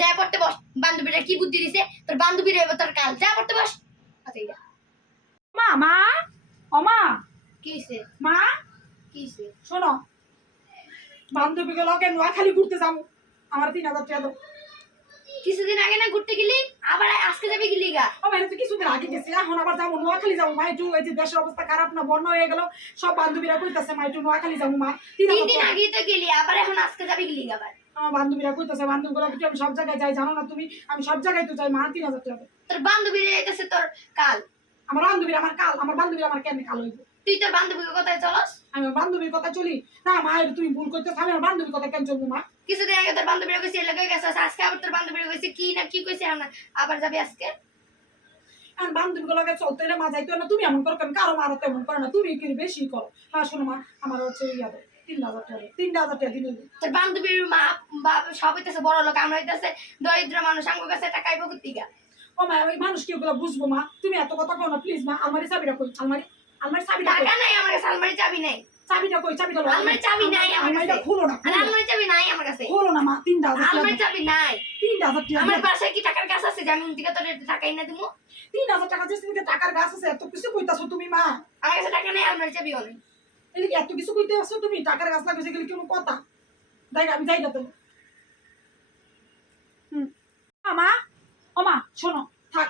যা পড়তে বস। বান্ধবীরা কি বুদ্ধি দিছে? তোর বান্ধবীর এবার তোর কাল। যা পড়তে বস। আচ্ছা এটা মা মা ও মা কি হইছে? মা কি হইছে? শোনো, বান্ধবীগুলোকে নোয়াখালী ঘুরতে যাবো, আমার 3000 টাকা দাও। কিছুদিন আগে না ঘুরতে গেলি, আবার আজকে যাবি গেলি গা? ও মানে তো কিছুদিন আগে গেছি, এখন আবার যাবো নোয়াখালী যাবো মা। একটু এই যে দেশের অবস্থা খারাপ না, বন্যা হয়ে গেল, সব বান্ধবীরা কইতাছে মা একটু নোয়াখালী যাবো মা। 3 দিন আগেই তো গেলি, আবার এখন আজকে যাবি গেলি গা? আবার আমার বান্ধবীরা কইতাছে, বান্ধবীগুলো কি আমি সব জায়গায় যাই জানো না তুমি? আমি সব জায়গায় তো যাই মা, 3000 টাকা দাও। তোর বান্ধবীরা এসেছে তোর কাল। আমার বান্ধবীরা আমার কাল, আমার বান্ধবীরা আমার কেন কাল হইব? তুই তোর বান্ধবীর কথায় চলস? আমি আমার বান্ধবীর কথা চলি না মা, এটা তুমি ভুল করতেছ। আমি আমার বান্ধবীর কথা কেন চলবো মা? কিছুদিন আগে তোর বান্ধবীরা কইছে এর লাগে গেছস, আজকে আবার তোর বান্ধবীরা কইছে কি না কি কইছে আবার যাবি আজকে? আর বান্ধবীগুলোকে চলতে হলে মা যাইতো না, তুমি এমন করো কেন? কারো মারা তেমন করো না, তুমি কি বেশি করো। মা শোনো মা, আমার হচ্ছে ইয়া 3000 টাকা, 3000 টাকা দিলে। তোর বান্ধবীর মা বাপ সব হইতেছে বড় লোক, আমরা হইতেছে দরিদ্র মানুষ, আমার কাছে টাকা আইব কোত্থেকে? ও মা, ওই মানুষ কি ওগুলো বুঝবো মা? তুমি এত কথা কও না প্লিজ মা। আলমারি চাবিটা কই? আলমারি আলমারি চাবিটা কই? টাকা নাই আমার কাছে, আলমারি চাবি নাই। চাবিটা কই? চাবিটা লও। আলমারি চাবি নাই আমার আলমারিটা কাছে। খোলো না, আরে আলমারি চাবি নাই আমার কাছে। খোলো না মা। 3000 টাকা, আলমারি চাবি নাই। 3000 টাকা। আমার বাসায় কি টাকার কাছে আছে যে আমি উনদিকে তোর টাকা এনে দিমু? 3000 টাকা যে তুমি টাকার গাছ আছে, এত কিছু কইতাছো তুমি মা? আমার কাছে টাকা নাই, আলমারি চাবিও নাই। এই এত কিছু কইতেছো তুমি, টাকার গাছ লাগবে গেলে কোনো কথা? দেখ আমি যাই না তো। মা ও মা শোনো, থাক।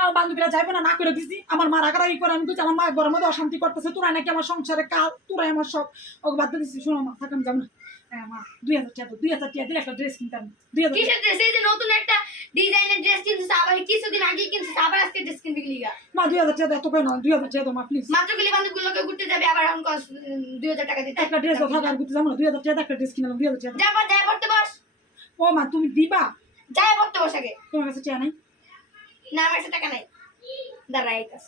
আমার বান্ধবীরা যাইবো না, না করে দিছি। আমার মা রাগারাগি করে, আমি কইছি আমার মা ঘরের মধ্যে অশান্তি করতেছে, তোরাই নাকি আমার সংসারে কাল, তোরাই আমার সব। ওকে বাদ দিছি। শোনো মা, থাক, আমি যাবো না। হ্যাঁ মা, 2000 টাকা দাও। 2000 টাকা দিলে একটা ড্রেস কিনতাম। 2000 কিসের ড্রেস? এই যে নতুন একটা ডিজাইনের ড্রেস কিনছিস, আবার কিছুদিন আগে কিনছিস, আবার আজকে ড্রেস কিনবি গেলি গা? মা 2000 টাকা এত কই না, 2000 টাকা দাও মা প্লিজ। মাত্র গেলি বান্ধবীগুলোকে ঘুরতে যাবি, আবার এখন 2000 টাকা দিতে? একটা ড্রেস দাও, থাক আর ঘুরতে যাবো না। 2000 টাকা একটা ড্রেস কিনলাম, 2000 টাকা। যা পড়তে বস। ও ও মা তুমি দিবা? যা পড়তে বস আগে। তোমার কাছে টাকা নাই? না আমার কাছে টাকা নাই। দাঁড়া আইতাস।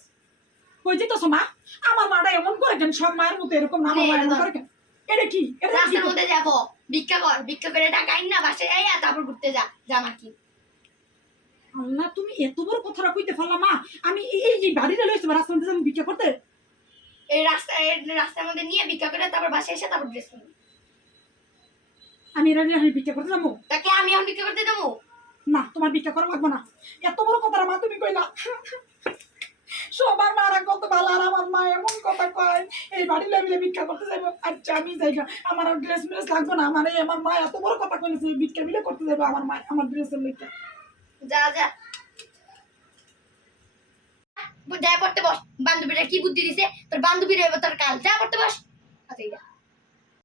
কই যেতেছো মা? আমার মাটা এমন করে কেন? সব মায়ের মতো এরকম না, আমার মা এমন করে কেন? এটা কি? এটা কি? রাস্তার মধ্যে যাবো, ভিক্ষা কর, ভিক্ষা করে টাকা আইন না বাসায় আইয়া তারপর ঘুরতে যা। জামা কি? আল্লাহ, তুমি এত বড় কথাটা কইতে পারলা মা? আমি এই যে বাড়িটা লইছি রাস্তার মধ্যে, আমি ভিক্ষা করতে? এই রাস্তার মধ্যে নিয়ে ভিক্ষা করে তারপর বাসায় এসে তারপর ড্রেস কিনবি। আমি এরা নিয়ে ভিক্ষা করতে যাবো? তাকে আমি এখন ভিক্ষা করতে দেবো? না, তোমার ভিক্ষা করা লাগবে না। এত বড় কথাটা মা তুমি কইলা? সবার মারা কত ভালো, আর আমার মা এমন কথা কয় এই বাড়ি লাগলে ভিক্ষা করতে যাবো। আচ্ছা আমি যাই গা, আমার আর ড্রেস মেস লাগবে না। আমার মা এত বড় কথা কইছে ভিক্ষা মিলে করতে যাবো আমার মা, আমার ড্রেসের লেখা। যা যা পড়তে বস। বান্ধবীরা কি বুদ্ধি দিছে? তোর বান্ধবীরা এবার তোর কাল। যা পড়তে বস। আচ্ছা